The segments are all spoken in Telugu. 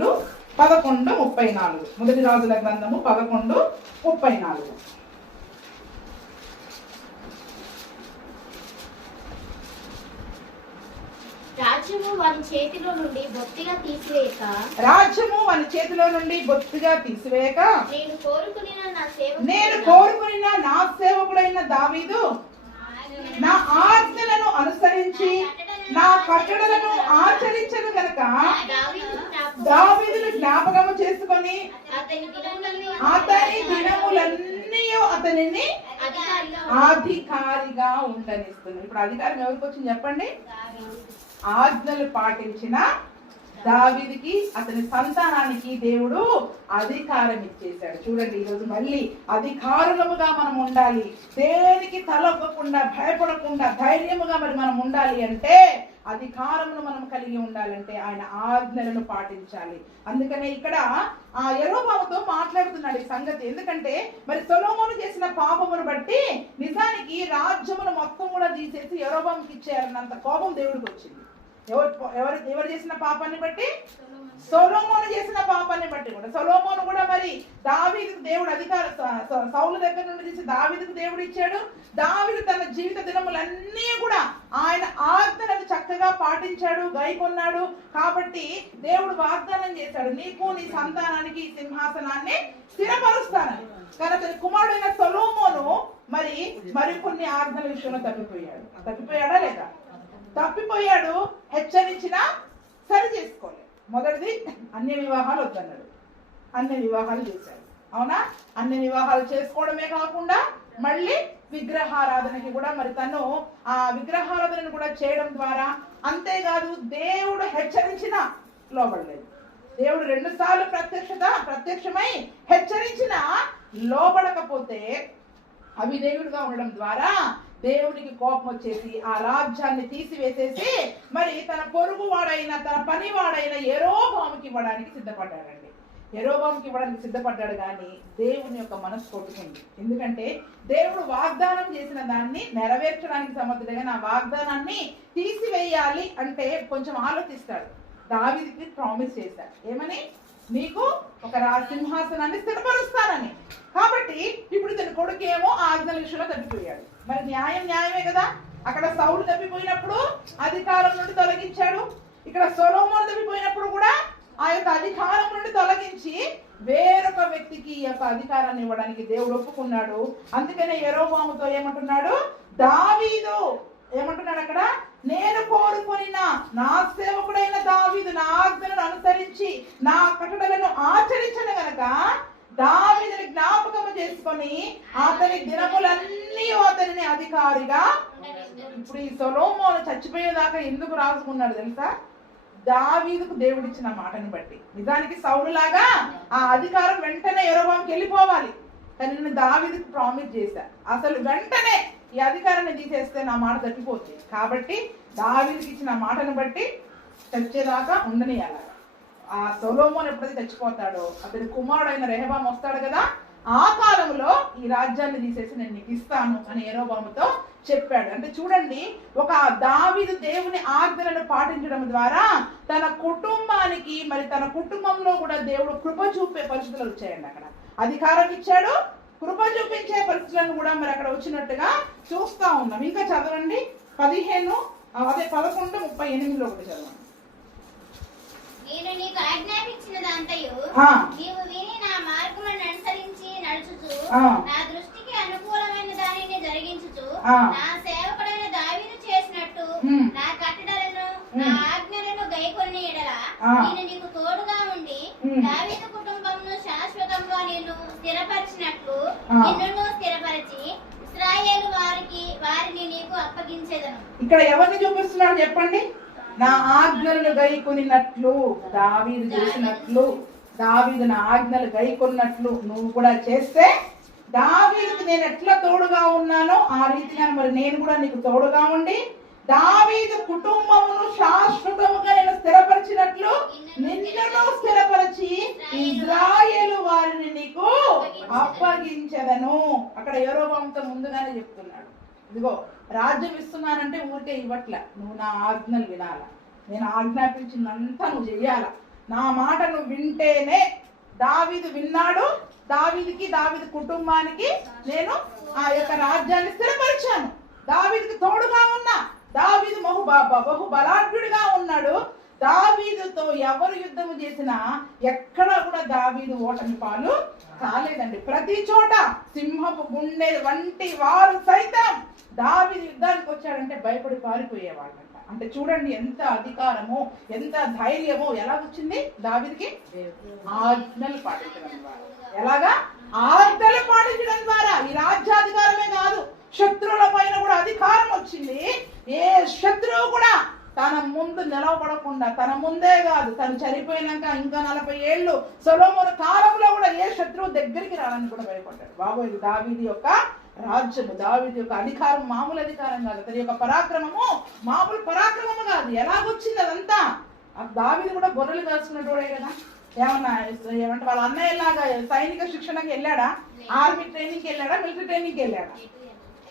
11:34 మొదటి రాజుల గ్రంథము 11:34. రాజ్యము వాని చేతిలో నుండి బొత్తిగా తీసివేయక నేను కోరుకునిన నా సేవకుడైన దావీదు నా ఆజ్ఞలను అనుసరించి నా కట్టడలను ఆచరించను గనక దావీదును జ్ఞాపకము చేసుకొని అతని దినములన్నీ అతనిని అధికారిగా ఉండనిస్తున్నాడు. ఇప్పుడు అధికారం ఎవరికి వచ్చింది చెప్పండి? ఆజ్ఞలు పాటించిన దావీదుకి అతని సంతానానికి దేవుడు అధికారం ఇచ్చేశాడు. చూడండి, ఈరోజు మళ్ళీ అధికారులముగా మనం ఉండాలి. దేనికి తలొక్కకుండా, భయపడకుండా, ధైర్యముగా మరి మనం ఉండాలి అంటే అధికారమును మనం కలిగి ఉండాలంటే ఆయన ఆజ్ఞలను పాటించాలి. అందుకనే ఇక్కడ ఆ యెరోబాముతో మాట్లాడుతున్నాడు ఈ సంగతి. ఎందుకంటే మరి సొలొమోను చేసిన పాపమును బట్టి నిజానికి రాజ్యమును మొత్తం కూడా తీసేసి యెరోబాముకి ఇచ్చేయాలన్నంత కోపం దేవుడికి వచ్చింది. ఎవరు చేసిన పాపాన్ని బట్టి? సొలొమోను చేసిన పాపాన్ని బట్టి కూడా. సొలొమోను కూడా మరి దావీదుకు దేవుడు సౌలు దగ్గర నుండి తీసి దావీదుకు దేవుడు ఇచ్చాడు. దావీదు తన జీవిత దినములన్నీ కూడా ఆయన ఆజ్ఞలను చక్కగా పాటించాడు, గైకొన్నాడు. కాబట్టి దేవుడు వాగ్దానం చేశాడు, నీకు నీ సంతానానికి ఈ సింహాసనాన్ని స్థిరపరుస్తానని. కానీ అతని కుమారుడైన సొలొమోను మరికొన్ని ఆజ్ఞల విషయంలో తప్పిపోయాడా లేదా? తప్పిపోయాడు. హెచ్చరించినా సరి చేసుకోలేదు. మొదటిది అన్య వివాహాలు వద్దన్నాడు, అన్య వివాహాలు చేశాడు. అవునా? అన్య వివాహాలు చేసుకోవడమే కాకుండా మళ్ళీ విగ్రహారాధనకి కూడా మరి తను ఆ విగ్రహారాధనను కూడా చేయడం ద్వారా, అంతేకాదు దేవుడు హెచ్చరించిన లోబడలేదు. దేవుడు 2 సార్లు ప్రత్యక్షమై హెచ్చరించిన లోబడకపోతే అవిధేయుడుగా ఉండడం ద్వారా దేవుడికి కోపం వచ్చేసి ఆ రాజ్యాన్ని తీసివేసేసి మరి తన పొరుగువాడైన, తన పనివాడైన యెరోబాముకి ఇవ్వడానికి సిద్ధపడ్డాడండి. యెరోబాముకి ఇవ్వడానికి సిద్ధపడ్డాడు, కానీ దేవుని యొక్క మనసు కొట్టుకుంది. ఎందుకంటే దేవుడు వాగ్దానం చేసిన దాన్ని నెరవేర్చడానికి సమర్థుడే. ఆ వాగ్దానాన్ని తీసివేయాలి అంటే కొంచెం ఆలోచిస్తాడు. దావీదుకి ప్రామిస్ చేశాడు, ఏమని? నీకు ఒక సింహాసనాన్ని స్థిరపరుస్తానని. కాబట్టి ఇప్పుడు తన కొడుకు ఏమో ఆజ్ఞల విషయంలో తప్పిపోయాడు. మరి న్యాయమే కదా. అక్కడ సౌలు తప్పిపోయినప్పుడు అధికారం నుండి తొలగించాడు. ఇక్కడ సొలొమోను తప్పిపోయినప్పుడు కూడా ఆ యొక్క అధికారం నుండి తొలగించి వేరొక వ్యక్తికి ఈ యొక్క అధికారాన్ని ఇవ్వడానికి దేవుడు ఒప్పుకున్నాడు. అందుకనే యెరోబాముతో ఏమంటున్నాడు? దావీదు ఏమంటున్నాడు అక్కడ? నేను కోరుకునిన నా సేవకుడైన దావీదు నా ఆజ్ఞలను అనుసరించి నా కట్టడలను ఆచరించను గనక దావీదుని జ్ఞాపకము చేసుకొని అతని దినములన్నీ అతనిని అధికారిగా. ఇప్పుడు ఈ సొలొమోను చచ్చిపోయేదాకా ఎందుకు రాసుకున్నాడు తెలుసా? దావీదుకు దేవుడిచ్చిన మాటని బట్టి. నిజానికి సౌలులాగా ఆ అధికారం వెంటనే యెరోబాముకి వెళ్ళిపోవాలి, కానీ నేను దావీదుకు ప్రామిస్ చేశా, అసలు వెంటనే ఈ అధికారాన్ని తీసేస్తే నా మాట తప్పిపోతుంది. కాబట్టి దావీదుకి ఇచ్చిన మాటను బట్టి చచ్చేదాకా ఉండనియాలి. ఆ సొలొమోను ఎప్పుడైతే చచ్చిపోతాడో అతని కుమారుడైన రెహబాము వస్తాడు కదా, ఆ కాలంలో ఈ రాజ్యాన్ని తీసేసి నేను నీకు ఇస్తాను అని యెరోబాముతో చెప్పాడు. అంటే చూడండి, ఒక దావీదు దేవుని ఆజ్ఞలను పాటించడం ద్వారా తన కుటుంబానికి మరి తన కుటుంబంలో కూడా దేవుడు కృప చూపే పరిస్థితులు వచ్చాయండి. అక్కడ అధికారం ఇచ్చాడు, కృప చూపించే పరిస్థితులను కూడా మరి అక్కడ వచ్చినట్టుగా చూస్తా ఉన్నాం. ఇంకా చదవండి 11:38 ఒకటి చదవండి. నేను నీకు ఆజ్ఞాపించినదంతయు నీవు విని నా మార్గములను అనుసరించి నడుచుచు నా దృష్టికి అనుకూలమైన దానిని జరిగించుచు నా సేవకుడైన దావీదు చేసినట్టు నా కట్టడలను నా ఆజ్ఞలను గైకొని ఎడల నేను నీకు తోడుగా ఉండి దావీదు కుటుంబమును శాశ్వతంగా నేను స్థిరపరిచినట్లు నిన్ను స్థిరపరిచి ఇశ్రాయేలు వారిని నీకు అప్పగించేదను. ఇక్కడ ఎవరిని చూపిస్తున్నాడు చెప్పండి? నా ఆజ్ఞలను గైకొనినట్లు దావీదు చేసినట్లు, దావీదు నా ఆజ్ఞలు గైకొన్నట్లు నువ్వు కూడా చేస్తే దావీదుకి నేను ఎట్లా తోడుగా ఉన్నానో ఆ రీతిగా మరి నేను కూడా నీకు తోడుగా ఉండి దావీదు కుటుంబమును శాశ్వతముగా నేను స్థిరపరిచినట్లు నిన్ను స్థిరపరిచి ఇశ్రాయేలు వారిని నీకు అప్పగించెదను. అక్కడ యెరోబాముతో ముందుగానే చెప్తున్నాడు, ఇదిగో రాజ్యం ఇస్తున్నానంటే ఊరికే ఇవ్వట్లే, నువ్వు నా ఆజ్ఞలు వినాలా, నేను ఆజ్ఞాపించిందంతా నువ్వు చెయ్యాలా. నా మాట నువ్వు వింటేనే. దావీదు విన్నాడు. దావీదుకి దావీదు కుటుంబానికి నేను ఆ యొక్క రాజ్యాన్ని స్థిరపరిచాను. దావీదుకి తోడుగా ఉన్నా. దావీదు బహు బలాఢ్యుడిగా ఉన్నాడు. దావీదుతో ఎవరు యుద్ధము చేసినా ఎక్కడ కూడా దావీదు ఓటమి పాలు కాలేదండి. ప్రతి చోట సింహపు గుండె వంటి వారు సైతం దావీదు యుద్ధానికి వచ్చాడంటే భయపడి పారిపోయేవాళ్ళంట. అంటే చూడండి ఎంత అధికారము, ఎంత ధైర్యము ఎలా వచ్చింది దావీదుకి? ఆజ్ఞలు పాటించడం ద్వారా. ఎలాగా? ఆజ్ఞలు పాటించడం ద్వారా. ఈ రాజ్యాధికారమే కాదు, శత్రువుల పైన కూడా అధికారం వచ్చింది. ఏ శత్రువు కూడా తన ముందు నిలవబడకుండా, తన ముందే కాదు తను చనిపోయినాక ఇంకా 40 ఏళ్ళు సొలొమోను కాలంలో కూడా ఏ శత్రువు దగ్గరికి రావడానికి కూడా భయపడ్డాడు. బాబు, ఇది దావీదు యొక్క రాజ్యము, దావీదు యొక్క అధికారం మామూలు అధికారం కాదు. అతని యొక్క పరాక్రమము మామూలు పరాక్రమము కాదు. ఎలాగొచ్చింది అదంతా? దావీదు కూడా గొర్రెలు కాల్చుకున్నటోడే కదా. ఏమంటే వాళ్ళ అన్నయ్యలాగా సైనిక శిక్షణకి వెళ్ళాడా? ఆర్మీ ట్రైనింగ్కి వెళ్ళాడా? మిలిటరీ ట్రైనింగ్కి వెళ్ళాడా?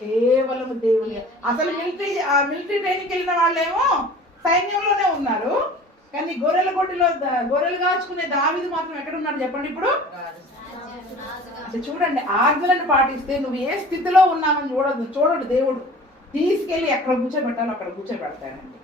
కేవలం దేవుని. అసలు మిలిటరీ ట్రైనింగ్కి వెళ్ళిన వాళ్ళేమో సైన్యంలోనే ఉన్నారు. కానీ గొర్రెలు కాచుకునే దావీదు మాత్రం ఎక్కడ ఉన్నాడు చెప్పండి ఇప్పుడు? అంటే చూడండి, ఆజ్ఞలను పాటిస్తే నువ్వు ఏ స్థితిలో ఉన్నావని చూడడు దేవుడు. తీసుకెళ్లి ఎక్కడ కూర్చోబెట్టాలో అక్కడ కూర్చోబెడతాడండి.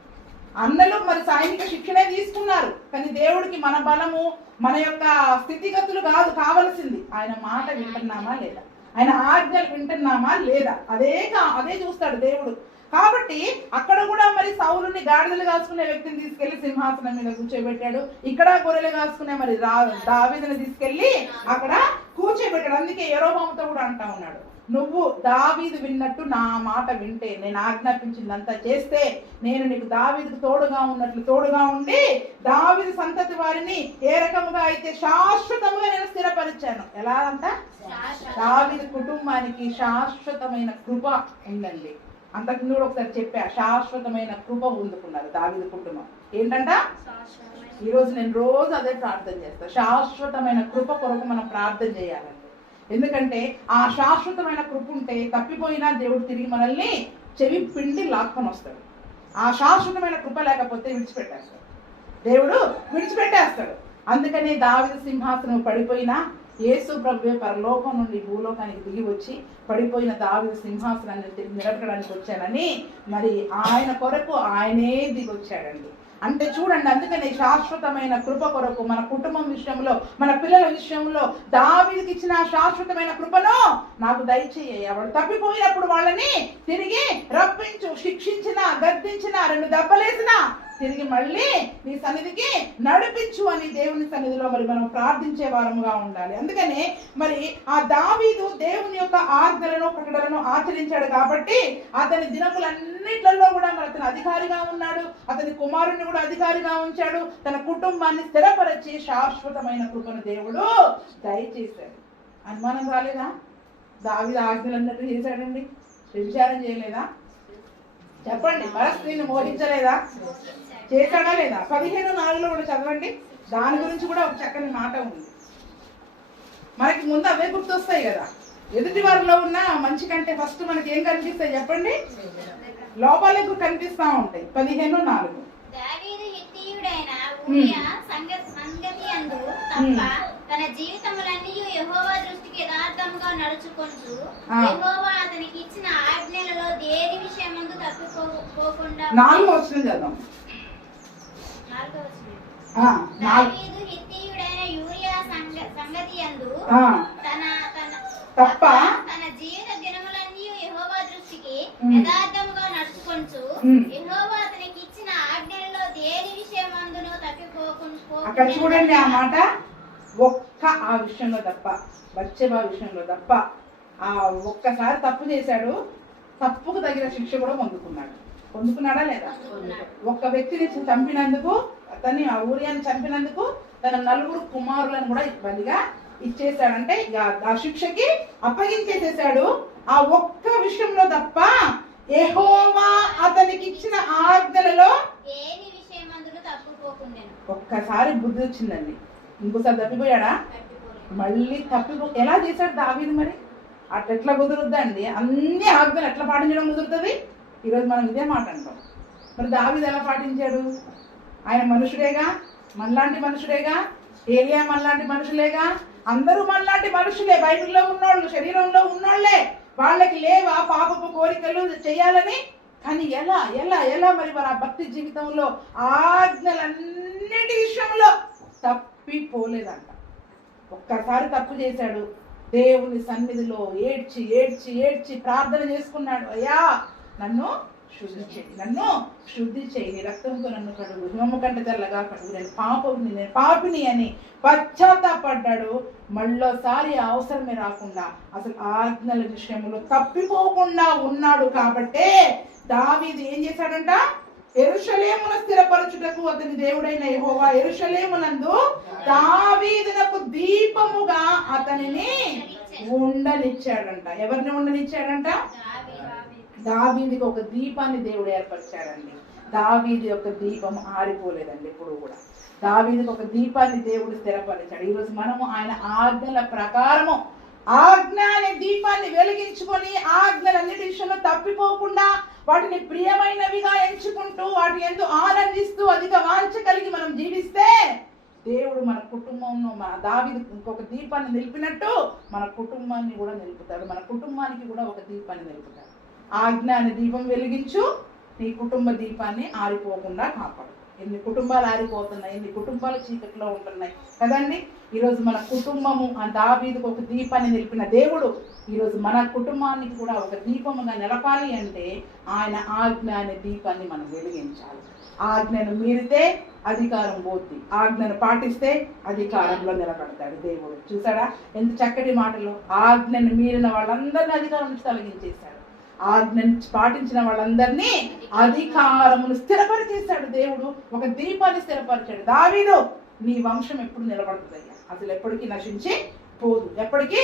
అన్నలు మరి సైనిక శిక్షణే తీసుకున్నారు. కానీ దేవుడికి మన బలము, మన యొక్క స్థితిగతులు కాదు కావలసింది. ఆయన మాట వింటున్నామా లేదా, ఆయన ఆజ్ఞలు వింటున్నామా లేదా, అదే చూస్తాడు దేవుడు. కాబట్టి అక్కడ కూడా మరి సౌలుని గాడిదలు కాసుకునే వ్యక్తిని తీసుకెళ్లి సింహాసనం మీద కూర్చోబెట్టాడు. ఇక్కడ గొర్రెలు కాసుకునే మరి దావీదుని తీసుకెళ్లి అక్కడ కూర్చోబెట్టాడు. అందుకే యెరోబాముతో కూడా అంటా ఉన్నాడు, నువ్వు దావీదు విన్నట్టు నా మాట వింటే, నేను ఆజ్ఞాపించిందంతా చేస్తే, నేను నీకు దావీదుకు తోడుగా ఉండి దావీదు సంతతి వారిని ఏ రకముగా అయితే శాశ్వతముగా నేను స్థిరపరిచాను. ఎలా అంట? దావీదు కుటుంబానికి శాశ్వతమైన కృప ఉందండి. అంతకుముందు కూడా ఒకసారి చెప్పా, శాశ్వతమైన కృప పొందుకున్నారు దావీదు కుటుంబం. ఏంటంట? ఈరోజు నేను రోజు అదే ప్రార్థన చేస్తాను. శాశ్వతమైన కృప కొరకు మనం ప్రార్థన చేయాలండి. ఎందుకంటే ఆ శాశ్వతమైన కృప ఉంటే తప్పిపోయినా దేవుడు తిరిగి మనల్ని చెవి పిండి లాక్కొని వస్తాడు. ఆ శాశ్వతమైన కృప లేకపోతే దేవుడు విడిచిపెట్టేస్తాడు. అందుకని దావీదు సింహాసనం పడిపోయినా యేసు ప్రభువే పరలోకం నుండి భూలోకానికి దిగి వచ్చి పడిపోయిన దావీదు సింహాసనాన్ని తిరిగి నిలబెట్టడానికి వచ్చానని మరి ఆయన కొరకు ఆయనే దిగి వచ్చాడండి. అంటే చూడండి, అందుకని శాశ్వతమైన కృప కొరకు మన కుటుంబం విషయంలో, మన పిల్లల విషయంలో దావీదుకి ఇచ్చిన శాశ్వతమైన కృపను నాకు దయచేయి. ఎవరు తప్పిపోయినప్పుడు వాళ్ళని తిరిగి రప్పించు, శిక్షించిన, గద్దించిన, 2 దెబ్బలేసిన తిరిగి మళ్ళీ నీ సన్నిధికి నడిపించు అని దేవుని సన్నిధిలో మరి మనం ప్రార్థించే వారముగా ఉండాలి. అందుకని మరి ఆ దావీదు దేవుని యొక్క ఆజ్ఞలను, ప్రకటనలను ఆచరించాడు కాబట్టి అతని దినములన్నిట్లలో కూడా మరి అతను అధికారిగా ఉన్నాడు. అతని కుమారుని కూడా అధికారిగా ఉంచాడు. తన కుటుంబాన్ని స్థిరపరిచి శాశ్వతమైన కృపను దేవుడు దయచేశాడు. అనుమానం రాలేదా? దావీదు ఆజ్ఞలన్నట్టు చేశాడండి. వ్యభిచారం చేయలేదా? చెప్పండి. పరస్త్రీని మోహించలేదా? చేశాడా లేదా? 15:4 కూడా చదవండి. దాని గురించి కూడా ఒక చక్కని మాట ఉంది. మనకి ముందు అవే గుర్తొస్తాయి కదా. ఎదుటి వారిలో ఉన్న మంచి కంటే ఫస్ట్ మనకి ఏం కనిపిస్తాయి చెప్పండి? లోపాలకు కనిపిస్తా ఉంటాయి. 15:4 తన జీవితములన్నీ యెహోవా దృష్టికి యథార్థముగా నడుచుకొంచు యెహోవా అతనికి ఇచ్చిన ఆజ్ఞలలో దేని విషయమందు తప్పిపోకుండా. 4వ వచనం చదవం. 4వ వచనం. దావీదు హిత్తీయుడైన యూరియా సంగతి యందు తన జీవిత దినములన్నీ యెహోవా దృష్టికి యథార్థముగా నడుచుకొంచు యెహోవా అతనికి ఇచ్చిన ఆజ్ఞలలో దేని విషయమందును తప్పిపోకుండా. అక్కడ చూడండి ఆ మాట, ఒక్క ఆ విషయంలో తప్ప, బత్షెబా విషయంలో తప్ప, ఆ ఒక్కసారి తప్పు చేశాడు. తప్పుకు తగిన శిక్ష కూడా పొందుకున్నాడా లేదా? ఒక్క వ్యక్తిని చంపినందుకు, అతన్ని ఆ ఊరియాన్ని చంపినందుకు తన 4 కుమారులను కూడా బలిగా ఇచ్చేసాడంటే ఆ శిక్షకి అప్పగించేసేసాడు. ఆ ఒక్క విషయంలో తప్ప యెహోవా అతనికి ఇచ్చిన ఆజ్ఞలలో ఒక్కసారి బుద్ధి వచ్చిందండి. ఇంకోసారి తప్పిపోయాడా? మళ్ళీ ఎలా చేశాడు దావీదు? మరి అట్లా కుదురుద్దండి. అన్ని ఆజ్ఞలు ఎట్లా పాటించడం కుదురుతుంది? ఈరోజు మనం ఇదే మాట అంటాం. మరి దావీదు ఎలా పాటించాడు? ఆయన మనుషుడేగా, మనలాంటి మనుషులేగా, ఏలియా మనలాంటి మనుషులేగా, అందరూ మనలాంటి మనుషులే, బైబిల్లో ఉన్నోళ్ళు, శరీరంలో ఉన్నోళ్లే. వాళ్ళకి లేవా పాపపు కోరికలు చేయాలని? కానీ ఎలా ఎలా ఎలా మరి మన భక్తి జీవితంలో ఆజ్ఞలన్నిటి విషయంలో తప్పిపోలేదంట. ఒక్కసారి తప్పు చేశాడు, దేవుని సన్నిధిలో ఏడ్చి ఏడ్చి ఏడ్చి ప్రార్థన చేసుకున్నాడు, అయ్యా నన్ను శుద్ధి చేయి, నన్ను శుద్ధి చేయి, నీ రక్తంతో నన్ను కడుగు, హిమము కంటే తెల్లగా కడుగు, నేను పాపిని అని పశ్చాత్తాపడ్డాడు. మళ్ళోసారి అవసరమే రాకుండా అసలు ఆజ్ఞల విషయంలో తప్పిపోకుండా ఉన్నాడు. కాబట్టే దావీదు ఏం చేశాడంట? యెరూషలేమును స్థిరపరచుటకు అతని దేవుడైన యెహోవా యెరూషలేమునందు దావీదునకు దీపముగా అతనిని ఉండనిచ్చాడంట. ఎవరిని ఉండనిచ్చాడంట? దావీదుకి ఒక దీపాన్ని దేవుడు ఏర్పరిచాడండి. దావీదు యొక్క దీపం ఆరిపోలేదండి ఎప్పుడు కూడా. దావీదుకి ఒక దీపాన్ని దేవుడు స్థిరపరిచాడు. ఈరోజు మనము ఆయన ఆజ్ఞల ప్రకారము ఆజ్ఞ అనే దీపాన్ని వెలిగించుకొని ఆజ్ఞలన్నిటి విషయంలో తప్పిపోకుండా వాటిని ప్రియమైనవిగా ఎంచుకుంటూ వాటి యందు ఆనందిస్తూ అధిక వాంఛ కలిగి మనం జీవిస్తే దేవుడు మన కుటుంబంలో మన దావీదు ఇంకొక దీపాన్ని నిలిపినట్టు మన కుటుంబాన్ని కూడా నిలుపుతాడు. మన కుటుంబానికి కూడా ఒక దీపాన్ని నిలుపుతాడు. ఆజ్ఞ అనే దీపం వెలిగించు, నీ కుటుంబ దీపాన్ని ఆరిపోకుండా కాపాడు. ఎన్ని కుటుంబాలు ఆరిపోతున్నాయి, ఎన్ని కుటుంబాలు చీకట్లో ఉంటున్నాయి కదండి. ఈరోజు మన కుటుంబము ఆ దావీదుకు ఒక దీపాన్ని నిలిపిన దేవుడు ఈరోజు మన కుటుంబానికి కూడా ఒక దీపముగా నిలపాలి అంటే ఆయన ఆజ్ఞ అనే దీపాన్ని మనం వెలిగించాలి. ఆజ్ఞను మీరితే అధికారం పోద్ది, ఆజ్ఞను పాటిస్తే అధికారంలో నిలబడతాడు దేవుడు. చూసాడా ఎంత చక్కటి మాటలు! ఆజ్ఞను మీరిన వాళ్ళందరినీ అధికారం నుంచి తొలగించేశాడు. ఆజ్ఞను పాటించిన వాళ్ళందరినీ అధికారమును స్థిరపరిచేశాడు దేవుడు. ఒక దీపాన్ని స్థిరపరిచాడు. దావీదు నీ వంశం ఎప్పుడు నిలబడుతుందయ్యా, అసలు ఎప్పటికీ నశించి పోదు, ఎప్పటికీ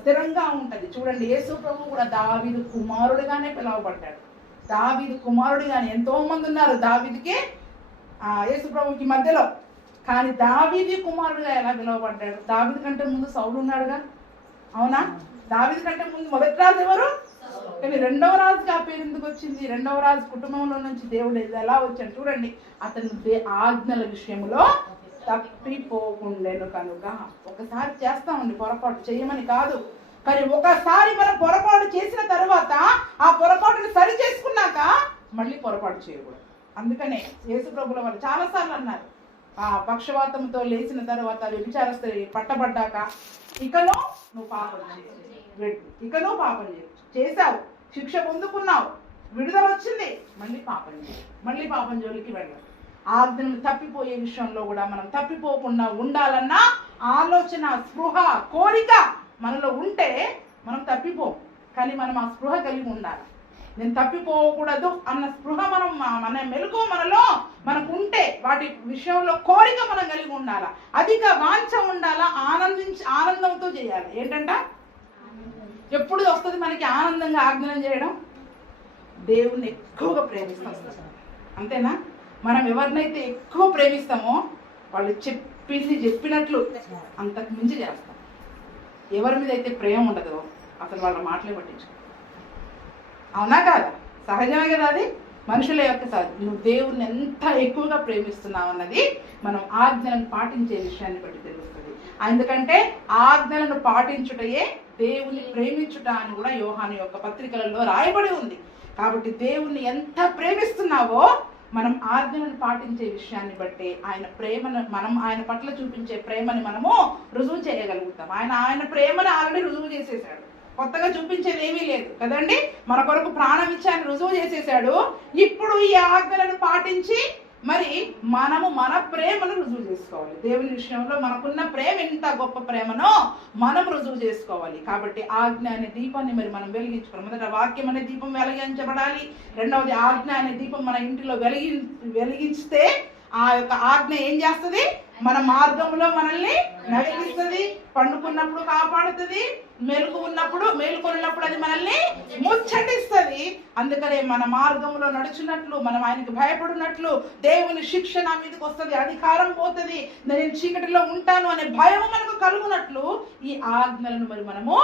స్థిరంగా ఉంటది. చూడండి, యేసు ప్రభు కూడా దావీదు కుమారుడిగానే పిలువబడ్డాడు. దావీదు కుమారుడిగానే ఎంతో మంది ఉన్నారు దావీదుకి యేసు ప్రభుకి మధ్యలో, కానీ దావీదు కుమారుడుగా ఎలా పిలువబడ్డాడు? దావీదు కంటే ముందు సౌలు ఉన్నాడుగా, అవునా? దావీదు కంటే ముందు మొదటి రాజు ఎవరు? కానీ రెండవ రాజుకి ఆ పేరు ఎందుకు వచ్చింది? రెండవ రాజు కుటుంబంలో నుంచి దేవుడు ఎలా వచ్చాడు చూడండి. అతను ఆజ్ఞల విషయంలో తప్పిపోకుండెను కనుక. ఒకసారి చేస్తామండి పొరపాటు, చేయమని కాదు, కానీ ఒకసారి మనం పొరపాటు చేసిన తర్వాత ఆ పొరపాటుని సరి చేసుకున్నాక మళ్ళీ పొరపాటు చేయకూడదు. అందుకనే యేసు ప్రభుల వారు చాలాసార్లు అన్నారు, ఆ పక్షవాతంతో లేచిన తర్వాత వ్యభిచారస్తులు పట్టబడ్డాక ఇకనో నువ్వు పాపం చేయు, ఇకనో పాపం చేసావు, శిక్ష పొందుకున్నావు, విడుదల వచ్చింది, మళ్ళీ పాపం చేయి, మళ్ళీ పాపం జోలికి వెళ్ళాలి. ఆజ్ఞను తప్పిపోయే విషయంలో కూడా మనం తప్పిపోకుండా ఉండాలన్న ఆలోచన, స్పృహ, కోరిక మనలో ఉంటే మనం తప్పిపోం. కానీ మనం ఆ స్పృహ కలిగి ఉండాలి. నేను తప్పిపోకూడదు అన్న స్పృహ మన మెలకు మనకు ఉంటే, వాటి విషయంలో కోరిక మనం కలిగి ఉండాలా, అధిక వాంఛ ఉండాలా, ఆనందంతో చేయాలి. ఏంటంట? ఎప్పుడు వస్తుంది మనకి ఆనందంగా ఆజ్ఞనం చేయడం? దేవుణ్ణి ఎక్కువగా ప్రేమిస్తాం, అంతేనా? మనం ఎవరినైతే ఎక్కువ ప్రేమిస్తామో వాళ్ళు చెప్పినట్లు అంతకు మించి చేస్తాం. ఎవరి మీద అయితే ప్రేమ ఉండదో అసలు వాళ్ళ మాటలే పట్టించు, అవునా కాదా? సహజమే కదా అది, మనుషుల యొక్క సహజం. నువ్వు దేవుణ్ణి ఎంత ఎక్కువగా ప్రేమిస్తున్నావు అన్నది మనం ఆజ్ఞలను పాటించే విషయాన్ని బట్టి తెలుస్తుంది. ఎందుకంటే ఆజ్ఞలను పాటించుటయే దేవుని ప్రేమించుట అని కూడా యోహాను యొక్క పత్రికలలో రాయబడి ఉంది. కాబట్టి దేవుణ్ణి ఎంత ప్రేమిస్తున్నావో మనం ఆజ్ఞలను పాటించే విషయాన్ని బట్టి ఆయన ప్రేమను ఆయన పట్ల చూపించే ప్రేమని మనము రుజువు చేయగలుగుతాం. ఆయన ప్రేమను ఆల్రెడీ రుజువు చేసేసాడు, కొత్తగా చూపించేది ఏమీ లేదు కదండి. మన కొరకు ప్రాణం ఇచ్చాయని రుజువు చేసేసాడు. ఇప్పుడు ఈ ఆజ్ఞలను పాటించి మరి మనము మన ప్రేమను రుజువు చేసుకోవాలి. దేవుని విషయంలో మనకున్న ప్రేమ ఎంత గొప్ప ప్రేమనో మనం రుజువు చేసుకోవాలి. కాబట్టి ఆజ్ఞ అనే దీపాన్ని మరి మనం వెలిగించుకోవాలి. మొదట వాక్యం అనే దీపం వెలిగించబడాలి. రెండవది ఆజ్ఞ అనే దీపం మన ఇంటిలో వెలిగిస్తే ఆ యొక్క ఆజ్ఞ ఏం చేస్తుంది? మన మార్గంలో మనల్ని నడిపిస్తుంది, పండుకున్నప్పుడు కాపాడుతుంది, మేలుకొన్నప్పుడు అది మనల్ని ముచ్చటిస్తుంది. అందుకనే మన మార్గంలో నడుచున్నట్లు, మనం ఆయనకి భయపడినట్లు, దేవుని శిక్ష నా మీదకి వస్తుంది, అధికారం పోతుంది, నేను చీకటిలో ఉంటాను అనే భయం మనకు కలుగునట్లు ఈ ఆజ్ఞలను మరి మనము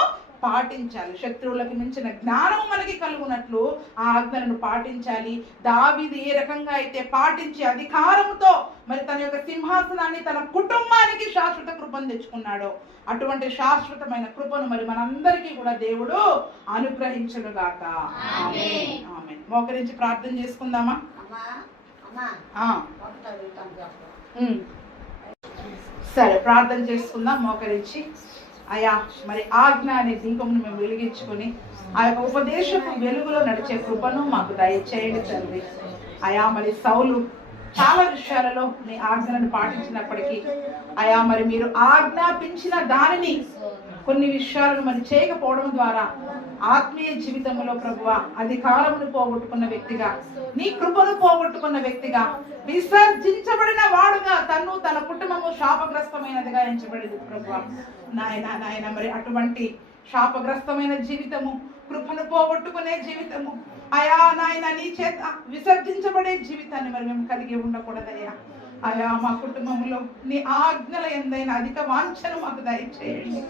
పాటించాలి. శత్రువులకు మించిన జ్ఞానం మనకి కలుగునట్లు ఆ ఆజ్ఞలను పాటించాలి. దావీదు ఏ రకంగా అయితే పాటించి అధికారంతో మరి తన యొక్క సింహాసనాన్ని తన కుటుంబానికి శాశ్వత కృపను తెచ్చుకున్నాడో అటువంటి శాశ్వతమైన కృపను మరి మనందరికీ కూడా దేవుడు అనుగ్రహించుగాక. ఆమేన్. ఆమేన్. మోకరించి ప్రార్థన చేసుకుందామా? సరే, ప్రార్థన చేసుకుందాం మోకరించి. అయా మరి ఆజ్ఞ అనే దీపమును మేము వెలిగించుకొని ఆ యొక్క ఉపదేశపు వెలుగులో నడిచే కృపను మాకు దయచేయండి తండ్రి. అయా మరి సౌలు చాలా విషయాలలో మీ ఆజ్ఞలను పాటించినప్పటికీ అయా మరి మీరు ఆజ్ఞాపించిన దానిని కొన్ని విషయాలను మరి చేయకపోవడం ద్వారా ఆత్మీయ జీవితంలో ప్రభువ అధికారమును పోగొట్టుకున్న వ్యక్తిగా, నీ కృపను పోగొట్టుకున్న వ్యక్తిగా, విసర్జించబడిన వాడుగా తను తన కుటుంబము శాపగ్రస్తమైనదిగా ఎంచబడింది ప్రభువ. నాయన మరి అటువంటి శాపగ్రస్తమైన జీవితము, కృపను పోగొట్టుకునే జీవితము అయా నాయన నీ చేత విసర్జించబడే జీవితాన్ని మరి మేము కలిగి ఉండకూడదయ్యా. అయా మా కుటుంబంలో నీ ఆజ్ఞల ఎందైనా అధిక వాంఛను మాకు దయచేయండి.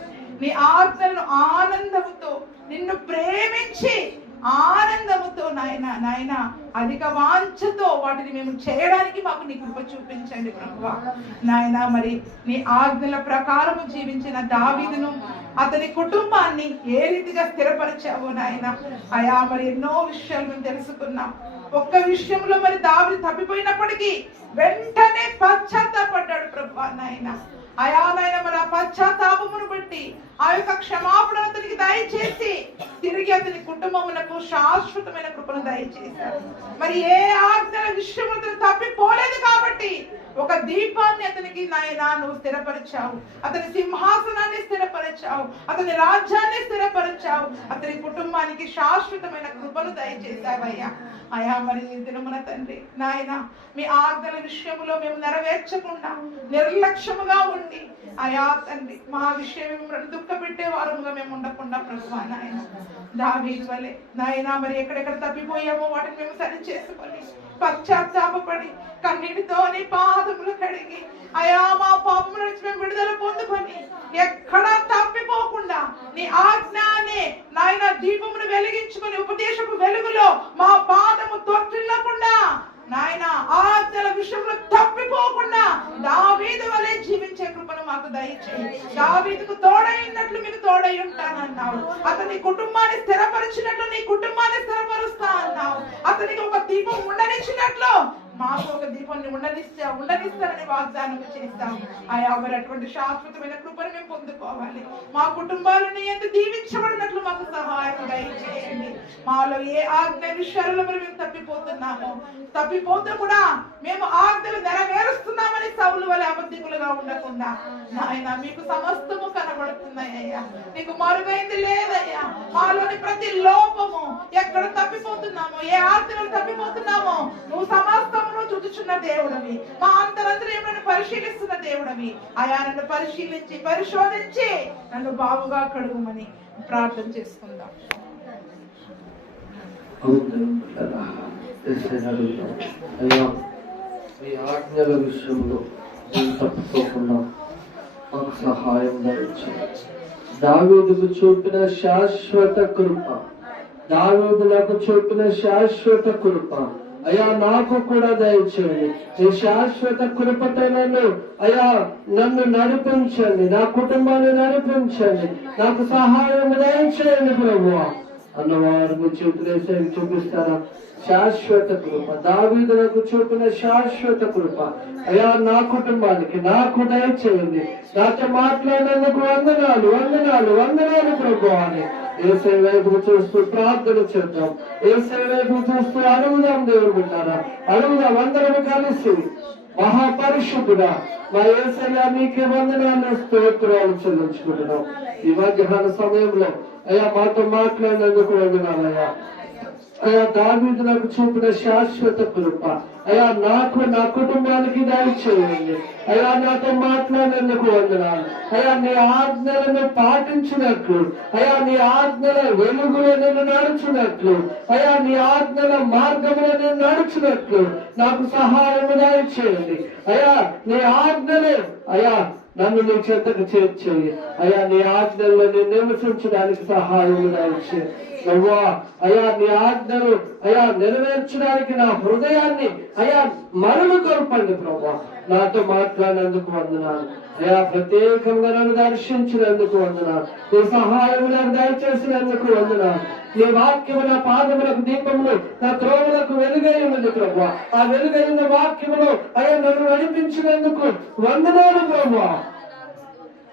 నీ ఆజ్ఞలను ఆనందముతో నిన్ను ప్రేమించి ఆనందముతో నాయన అధిక వాంఛతో వాటిని మేము చేయడానికి మాకు నీ కృప చూపించండి ప్రభువా. నాయన మరి నీ ఆజ్ఞల ప్రకారము జీవించిన దావీదును అతని కుటుంబాన్ని ఏ రీతిగా స్థిరపరిచావో నాయన. అయా మరి ఎన్నో విషయాలు మేము తెలుసుకున్నాం. ఒక్క విషయంలో మరి దావీదు తప్పిపోయినప్పటికీ వెంటనే పశ్చాత్తాపడ్డాడు ప్రభువా నాయన. అయా నాయన మరి ఆ పశ్చాత్తాపమును బట్టి ఆ యొక్క క్షమాపణ అతనికి దయచేసి తిరిగి అతని కుటుంబములకు శాశ్వతమైన కృపను దయచేశారు. మరి ఏ ఆజ్ఞల విషయంలో అతను తప్పిపోలేదు కాబట్టి ఒక దీపాన్ని అతనికి నాయన నువ్వు స్థిరపరిచావు, అతని సింహాసనాన్ని స్థిరపరిచావు, అతని రాజ్యాన్ని స్థిరపరిచావు, అతని కుటుంబానికి శాశ్వతమైన కృపను దయచేశావయ్యా. అయా మరి దినమున తండ్రి నాయన మీ ఆజ్ఞల విషయంలో మేము నెరవేర్చకుండా నిర్లక్ష్యముగా ఉండి అయా తండ్రి మా విషయం మిమ్మల్ని దుఃఖ పెట్టే వారముగా మేము ఉండకుండా ప్రభువా నాయన దావీదు వలె నాయన మరి ఎక్కడెక్కడ తప్పిపోయామో వాటిని మేము సరి చేసుకొని పశ్చాత్తాపడి కన్నీటితో నీ పాదములు కడిగి అయా మా పాపముల నుంచి మేము విడుదల పొందుకొని ఎక్కడా తప్పిపోకుండా నీ ఆజ్ఞానే నాయన దీపమును వెలిగించుకొని ఉపదేశపు వెలుగులో మా పాదము తొట్టిల్లకుండా నాయన ఆజ్ఞల విషయంలో తప్పిపోకుండా దావీదు వలె జీవించే కృపను మాకు దయచేయండి. దావీదుకు తోడైనట్లు మీకు తోడై ఉంటానన్నావు. అతని కుటుంబాన్ని స్థిరపరిచినట్లు నీ కుటుంబాన్ని స్థిరపరుస్తా అన్నావు. అతనికి ఒక దీపం ఉండనిచ్చినట్లు మాకు ఒక దీపాన్ని ఉండనిస్తానని వాగ్దానం చేస్తాం. ఆయా మరి అటువంటి శాశ్వతమైన కృపను మేము పొందుకోవాలి. మా కుటుంబాలను ఎంత దీవించబడినట్లు మాకు సహాయం దయచేయండి. మాలో ఏ ఆజ్ఞ విషయాలలో మరి మేము తప్పిపోతే కూడా మేము ఆజ్ఞలు నెరవేరుస్తున్నామని సౌలు వలె అబద్ధికులుగా ఉండకుండా నాయన మీకు సమస్తము కనబడుతున్నాయ్యా. నీకు మరుగైంది లేదయ్యా. మాలోని ప్రతి లోపము ఎక్కడ తప్పిపోతున్నామో, ఏ ఆజ్ఞలు తప్పిపోతున్నామో నువ్వు సమస్తమును చూచుచున్న దేవుడవి, మా అంతరంతర్యములను పరిశీలిస్తున్న దేవుడవి. ఆయా నన్ను పరిశీలించి పరిశోధించి నన్ను బాగుగా కడుగుమని ప్రార్థన చేసుకుందాం. అయ్యా మీ ఆజ్ఞల విషయంలో తప్పుకోకుండా మాకు సహాయం దయచేయండి. దావీదుకు చూపిన శాశ్వత కృప, దావీదులకు చూపిన శాశ్వత కృప అయ్యా నాకు కూడా దయచేయండి. ఈ శాశ్వత కృపతో నన్ను నడిపించండి, నా కుటుంబాన్ని నడిపించండి, నాకు సహాయం దయచేయండి ప్రభువా అన్నవారు మీ చేతులేసే చూపిస్తారా? శాశ్వత కృప దావీదులకు చూపిన శాశ్వత కృప అయ్యా నా కుటుంబానికి నాకు దయచేయండి. నాతో మాట్లాడినందుకు వందనాలు వందనాలు వందనాలు ప్రభువా అని యేసయ్య వైపు చూస్తూ ప్రార్థన చేద్దాం. యేసయ్య వైపు చూస్తూ అడుగుదాం. దేవుడు బిడ్డారా అడుగుదాం అందరం కలిసి. మహాపరిశుద్ధుడా మా యేసయ్య నీకే వందనాలు స్తోత్రాలు చెల్లించుకుంటున్నాం. ఈ మధ్యాహ్న సమయంలో అయ్యా మాతో మాట్లాడినందుకు వందనాలయ్యా. అయ్యా దావీదులకు చూపిన శాశ్వత కృప అయ్యా నాకు నా కుటుంబానికి దయచేయండి. అయ్యా నాతో మాట్లాడినందుకు వందనాలు. అయ్యా నీ ఆజ్ఞలను పాటించినట్లు, అయ్యా నీ ఆజ్ఞల వెలుగులో నేను నడుచున్నట్లు, అయ్యా నీ ఆజ్ఞల మార్గంలో నేను నడుచున్నట్లు నాకు సహాయం దయచేయండి. అయ్యా నీ ఆజ్ఞలే అయ్యా నన్ను నీ చెంతకు చేర్చేయి అయ్యా. నీ ఆజ్ఞల్లో నేను నివసించడానికి సహాయం దయచే ప్రభువా. అయ్యా నీ ఆజ్ఞలు అయ్యా నెరవేర్చడానికి నా హృదయాన్ని అయ్యా మరలు కొరపండి ప్రభువా. నాతో మాట్లాడినందుకు వందనాలు అయ్యా. ప్రత్యేకంగా నన్ను దర్శించినందుకు వందనాలు. నీ సహాయం నాకు దయచేసినందుకు వందనాలు. నీ వాక్యము నా పాదములకు దీపములు, నా త్రోవలకు వెలుగై ఉన్నది ప్రభువా. ఆ వెలుగైన వాక్యములు అయ్యా నన్ను నడిపించినందుకు వందనాలు ప్రభువా.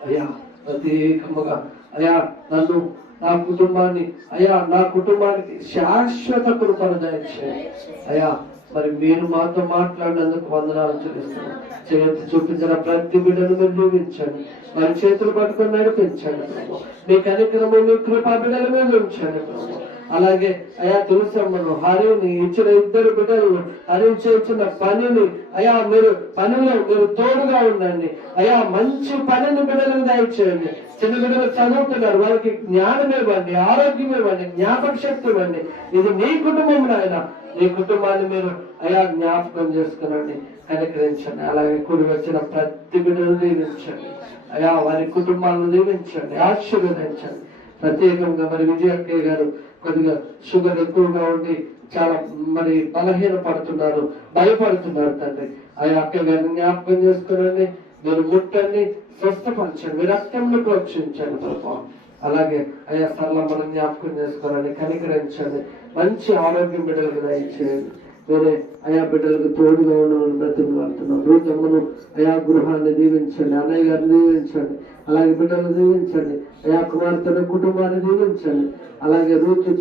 అయ్యా ప్రత్యేకముగా అయ్యా నన్ను, నా కుటుంబాన్ని అయ్యా, నా కుటుంబానికి శాశ్వత కృపను దయచేయండి అయ్యా. మరి మీరు మాతో మాట్లాడినందుకు వందనాలు చెల్లిస్తున్నాను. చేతి చూపించిన ప్రతి బిడ్డను మీరు దీవించండి. వారి చేతులు పట్టుకొని నడిపించండి ప్రభు. మీ కనికరము మీ కృపా బిడ్డల మీద ఉంచండి ప్రభు. అలాగే అయ్యా తులసమ్మను, హరిని ఇచ్చిన 2 బిడ్డలను, హరి చేసిన పనిని అయ్యా మీరు పనిలో మీరు తోడుగా ఉండండి అయ్యా. మంచి పనిని బిడ్డలను దయచేయండి. చిన్న బిడ్డలు చదువుతున్నారు, వారికి జ్ఞానం ఇవ్వండి, ఆరోగ్యం ఇవ్వండి, జ్ఞాపక శక్తి ఇవ్వండి. ఇది నీ కుటుంబం నాయన. నీ కుటుంబాన్ని మీరు అయ్యా జ్ఞాపకం చేసుకునండి, కనికరించండి. అలాగే కూడి వచ్చిన ప్రతి బిడ్డను దీవించండి అయ్యా. వారి కుటుంబాలను దీవించండి, ఆశీర్వదించండి. ప్రత్యేకంగా మరి విజయక్కయ్య గారు కొద్దిగా షుగర్ ఎక్కువగా ఉండి చాలా మరి బలహీన పడుతున్నారు, భయపడుతున్నారు తండ్రి. అయ్యా అక్కయ్య గారిని జ్ఞాపకం చేసుకునండి, మీరు ముట్టండి, స్వస్థపరచండి, మీరు రక్తంలో ప్రోక్షించండి ప్రభావం. అలాగే అయ్యా సరళమ్మను జ్ఞాపకం చేసుకోవాలని కనికరించండి. మంచి ఆరోగ్యం బిడ్డలకు దయచేయండి. వేరే అయా బిడ్డలకు తోడుగా ఉండమని బ్రతిమలాడుతున్నాం. రూతమ్మను అయా గృహాన్ని దీవించండి, అన్నయ్య గారిని దీవించండి. అలాగే బిడ్డలను దీవించండి అయా. కుమార్తెను కుటుంబాన్ని దీవించండి. అలాగే రూతు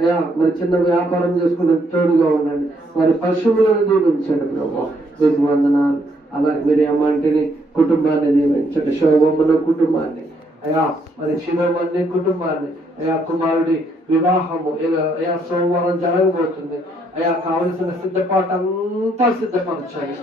అయా మరి చిన్న వ్యాపారం చేసుకుని తోడుగా ఉండండి. వారి పశువులను దీవించండి ప్రభావ. మీకు వందనాలు. అలాగే మీరు అమ్మంటిని కుటుంబాన్ని దీవించండి. శోభమ్మను కుటుంబాన్ని అయా, మరి చిన్నవన్నీ కుటుంబాన్ని అయా. కుమారుడి వివాహము అయా సోమవారం జరగబోతుంది అయా. కావలసిన సిద్ధపాటు అంతా సిద్ధపరచాలి.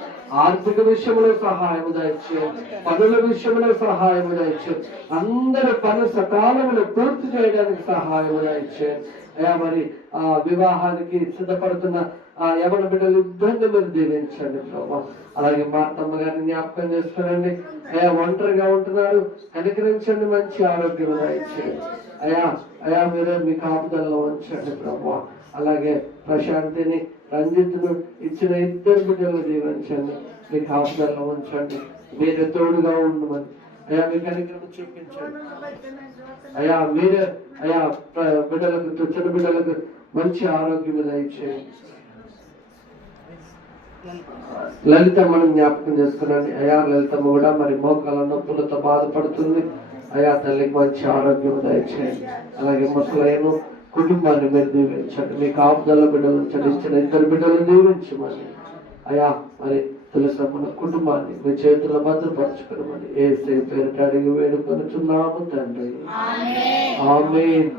ఆర్థిక విషయంలో సహాయం దయచేయండి, పనుల విషయంలో సహాయం దయచేయండి. అందరి పని సకాలంలో పూర్తి చేయడానికి సహాయం దయచేయండి అయా. మరి ఆ వివాహానికి సిద్ధపడుతున్న ఆ యవన బిడ్డలు ఇద్దరిని మీరు దీవించండి ప్రభావ. అలాగే మార్తమ్మ గారిని జ్ఞాపకం చేసుకోండి అయా. ఒంటరిగా ఉంటున్నారు, కనికరించండి, మంచి ఆరోగ్యం దయచేయండి అయా. అయా మీరు మీ కాపుదల్లో ఉంచండి ప్రభావ. అలాగే ప్రశాంతిని, రంజిత్ను ఇచ్చిన 2 బిడ్డలు దీవించండి, మీ కాపుదల్లో ఉంచండి, మీరు తోడుగా ఉండమని అయా. మీ కనికరం చూపించండి అయా. మీరే అయా బిడ్డలకు, చిన్న బిడ్డలకు మంచి ఆరోగ్యం దయచేయండి. లలితమ్మను జ్ఞాపకం చేసుకున్నాను అయా. లలితమ్మ కూడా మరి మోకాల నొప్పులతో బాధపడుతుంది అయా. తల్లికి మంచి ఆరోగ్యం దయచేయండి. అలాగే ముసలైన కుటుంబాన్ని మీరు దీవించండి, మీ కాపుదల బిడ్డలు ఇచ్చిన 2 బిడ్డలు దీవించమని అయా. మరి తులసమ్మను కుటుంబాన్ని మీ చేతుల్లో భద్రపరచుకోమని యేసు పేరిట అడిగి వేడుకొనుచున్నాము తండ్రి. ఆమేన్.